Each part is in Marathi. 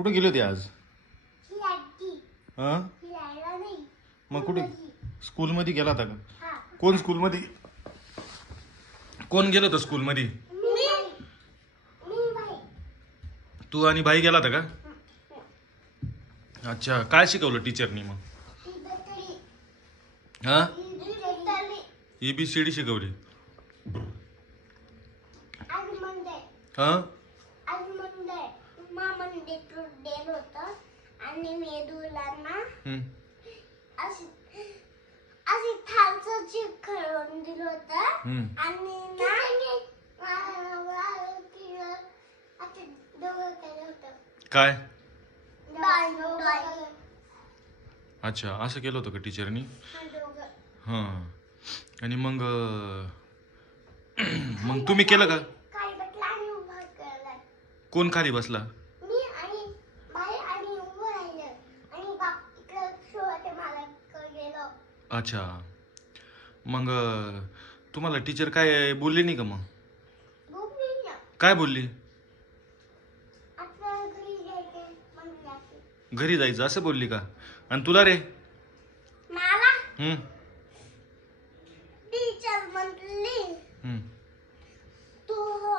कुठे गेले होते आज? हा मग कुठे? स्कूलमध्ये गेला होता का? कोण स्कूलमध्ये? कोण गेलं होतं स्कूलमध्ये? तू आणि भाई गेला होता का? अच्छा, काय शिकवलं टीचरनी मग? हा, ABCD शिकवली. हा, आणि मेदूलांना हम्म, अशी थालचं चिप खरवून दिलं होतं हम्म. आणि ना आता दोघं केलं होतं काय? ड्रॉइंग. अच्छा, असं केलं होतं का टीचरनी? दोघं. हा, आणि मग मग तुम्ही केलं का? काही बटला आणि उभा केला. कोण खाली बसला? मी आणि बाई आणि उभं राहिलं आणि बाप इकडं शोते मला गेलो. अच्छा, मग तुम्हाला टीचर काय बोलली नाही का मग? बोलली ना काय बोलली? आता घरी जायचं म्हणलं. घरी जायचं असं बोलली का? आणि तुला रे? मला हम्म, टीचर म्हटली हम्म. तू हो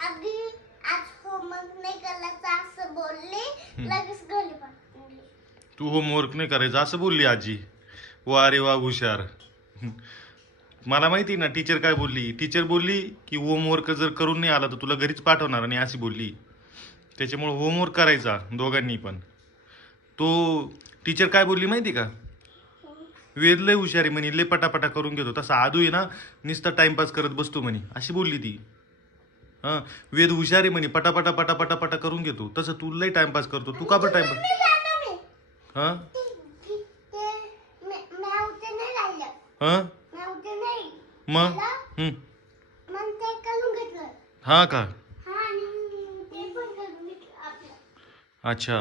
आधी आज होमवर्क नाही करायचा असं बोलली. लगेच घरी पाठवली. तू होमवर्क नाही करायचं असं बोलली आजी? वा रे वा, हुशार. मला माहिती ना टीचर काय बोलली. टीचर बोलली की होमवर्क जर करून नाही आला तर तुला घरीच पाठवणार आणि अशी बोलली. त्याच्यामुळे होमवर्क करायचा दोघांनी पण. तो टीचर काय बोलली माहिती का? वेद लय हुशारी म्हणे, लय पटापटा करून घेतो. तसा आदू आहे ना, नुसता टाइमपास करत बसतो म्हणे, अशी बोलली ती. हा, वेद हुशारी म्हणे, पटापटा पटापटा पटा करून घेतो. तसं तू लय टाइमपास करतो. तू का बरं टाइमपास? मी जाणार नाही. हा, मॅवते नाही राहिलं. हा, मॅवते नाही. मग हम्म, मग ते करून घेतलं. हा का? हा आणि ते पण करून घेतलं आपलं. अच्छा,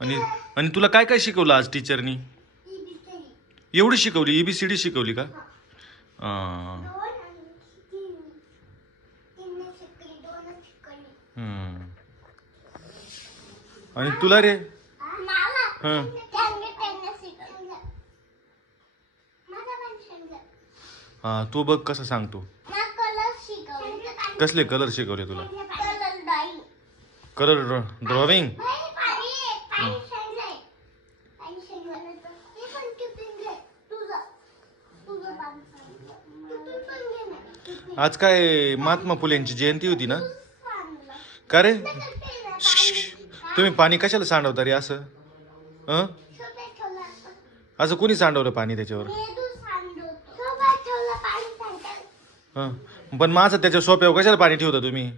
आणि आणि तुला काय काय शिकवलं आज टीचरनी? ती बिचारी. एवढी शिकवली? ABCD शिकवली का? दोन आणि तीन. तीन नाही शिकली, दोनच शिकली. हम्म. आणि तुला रे? मला हा, त्यांनी शिकवलं. मला पण शिकवलं. हा, तू बघ कसं सांगतो. मला कलर शिकवले. कसले कलर शिकवले तुला? Colour drawing. Colour drawing? पाणी सांगलंय. पाणी सांगलं तर ते पण टिफिन घे. तुझं पाणी सांगलं. तू पण घे ना टिफिन. आज काय महात्मा फुलेंची जयंती होती ना? सांगलं. का रे? पाणी तुम्ही पाणी कशाला सांडवता रे असं? हं? सोबत ठेवलं आपण. असं कोणी सांडवलं पाणी त्याच्यावर? मेदू सांडवतो. सोबत ठेवलं पाणी सांगतात. हं, पण माझं त्याच्या सोप्यावर कशाला पाणी ठेवता तुम्ही?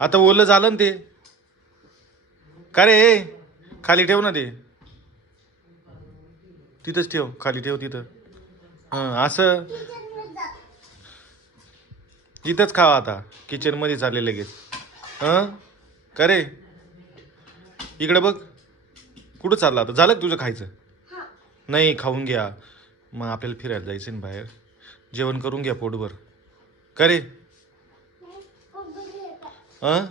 आता ओलं झालं ना ते. का रे? खाली ठेव ना ते. तिथंच ठेव, खाली ठेव तिथं. हं, असं इथंच खावा आता. किचन मध्ये चालले लगेच. हं, का रे? इकडे बघ. कुठं चाललं आता? झालं का तुझं खायचं? नाही, खाऊन घ्या. मग आपल्याला फिरायला जायचं ना बाहेर. जेवण करून घ्या पोटभर. का रे? हं?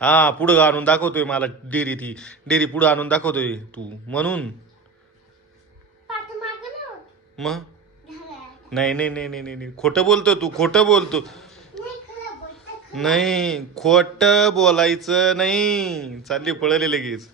हा, पुढं आणून दाखवतोय मला डेअरी. ती डेअरी पुढं आणून दाखवतोय तू म्हणून. मग नाही नाही नाही नाही नाही, खोटं बोलतो तू, खोटं बोलतो. नाही, खोटं बोलायचं नाही. चालली पळले लगेच.